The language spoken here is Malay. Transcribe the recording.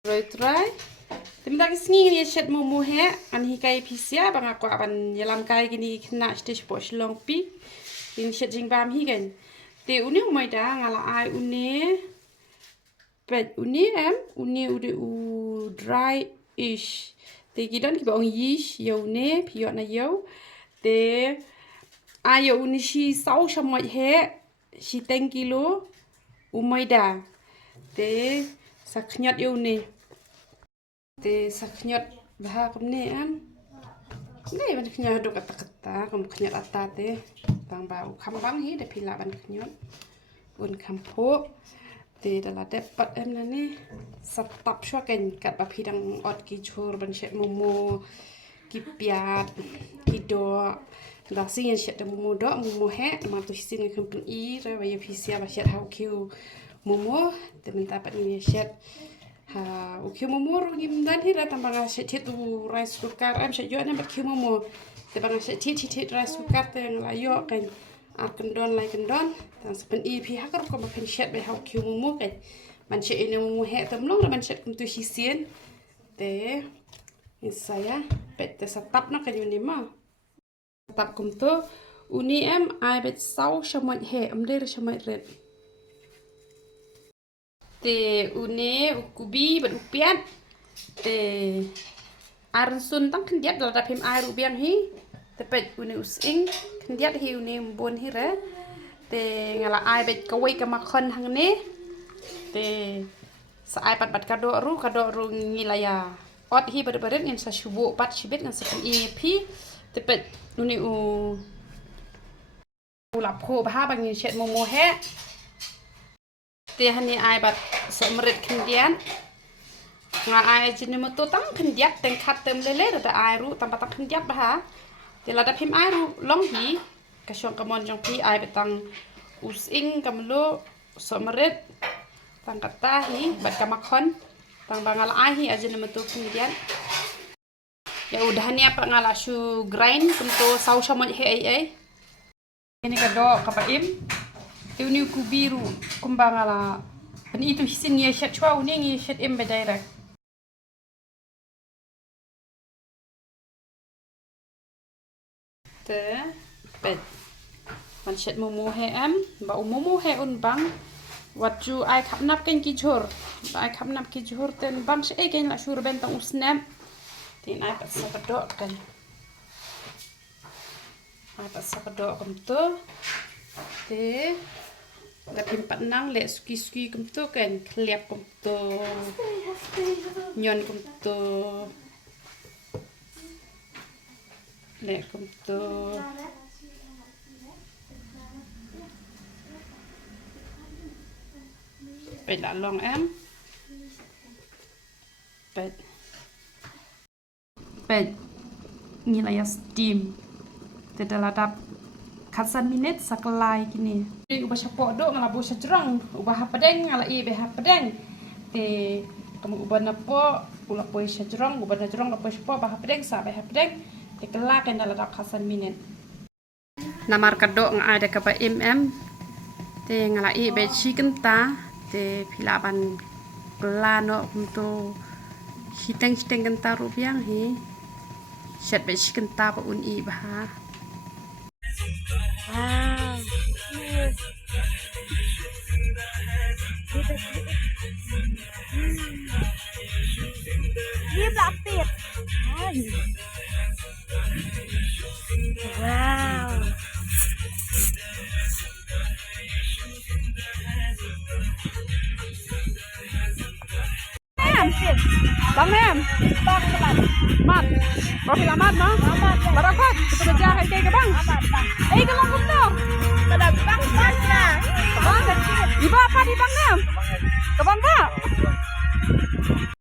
Rồi try. Tapi tak sengi ni shed momo he an hi kai pisia bang aku aban yalam kai gini kena stage po shlong pi. In shed jing bam hi gen. Te uni umai da ngala ai uni pet uni uni ude u dry ish. Te gidan ki bang yish yo ne pio na yo. Te ayo uni shi sau shamoi he shi 10 kilo umai da. Te saknyat yo ne. Te saknyat bah kamne ne ban knyat do kata-kata kam knyat ata te bang bau kam bang hi de pila ban knyat un kampo te dala depat na ni satap shwa ken kat ba phidang ot ki chur ban shet momo ki piat ki do da sin shet de momo do momo he ma tu sin kam pun I ra ba ye phisia ba shet hau kiu momo te minta pat ni shet ha ukiu momo ru ngim dan hi ra tambang shet tu rice cooker shet yo na ba kiu momo te bang shet rice cooker te la yo ken ar kendon lai kendon tan sepen I phi hakar ko ma pen shet be hau kiu momo ken man shet ini momo he tam long man shet kum tu hisien te saya pet te satap na kan yuni ma satap kum tu uni ai bet sau shamot he der shamot red te une ukubi bet upiat te arsun tang kendiat dal dapim air ubiang hi te pet une using kendiat hi une mbon hi re te ngala ai bet kawai ka makhon hang ne te sa ai pat kado ru ngilaya ot hi berberet ngin sa shubu pat shibet ngan sa I phi te pet une u lap kho bah bang ni shet momo he te hani ai bat semret kendian nga ai jini moto tang kendiat teng khat tem lele da ai ru tam patang kendiat bah te la da phim ai ru long hi ka shong kamon jong pi ai betang using kamlo semret tang kata hi bat kamakon tang bangal ai hi ajini moto kendian ya udah ni apa ngala shu grind untuk saus sama he ai ini kado kapaim ini kubiru kumbangala ani itu hisin ya shat chwa uni ngi shat em be direct te pet man shat momo he ba momo he un bang wat ju ai khap nap ken ki jhor ba ai khap nap ki jhor ten bang se ken la shur ben tang usnam tin ai pas sakado kan ai pas sakado kum tu te la pimpat nang le ski kum tu kan kliap kum tu nyon kum tu le kum tu pe la long pet ni la ya steam te dala dap kasan minit sakelai kini ubah sapok do ngala bu sajrang ubah padeng ngala I be padeng te kamu ubah napo ula poi sajrang ubah najrang la poi sapok bah padeng sa be padeng te kala kan dala dap kasan minit namar kado nga ada ka ba te ngala I be chicken ta te pilaban kala no untuk hiteng kenta rupiang hi shat be chicken ta pa un I bah Wow. Dia lapit. Wow. Bang Bang telat. mat kopi lamat no barakat kita jah hai ke bang kalau betul Pada bang na. bang iba apa di bang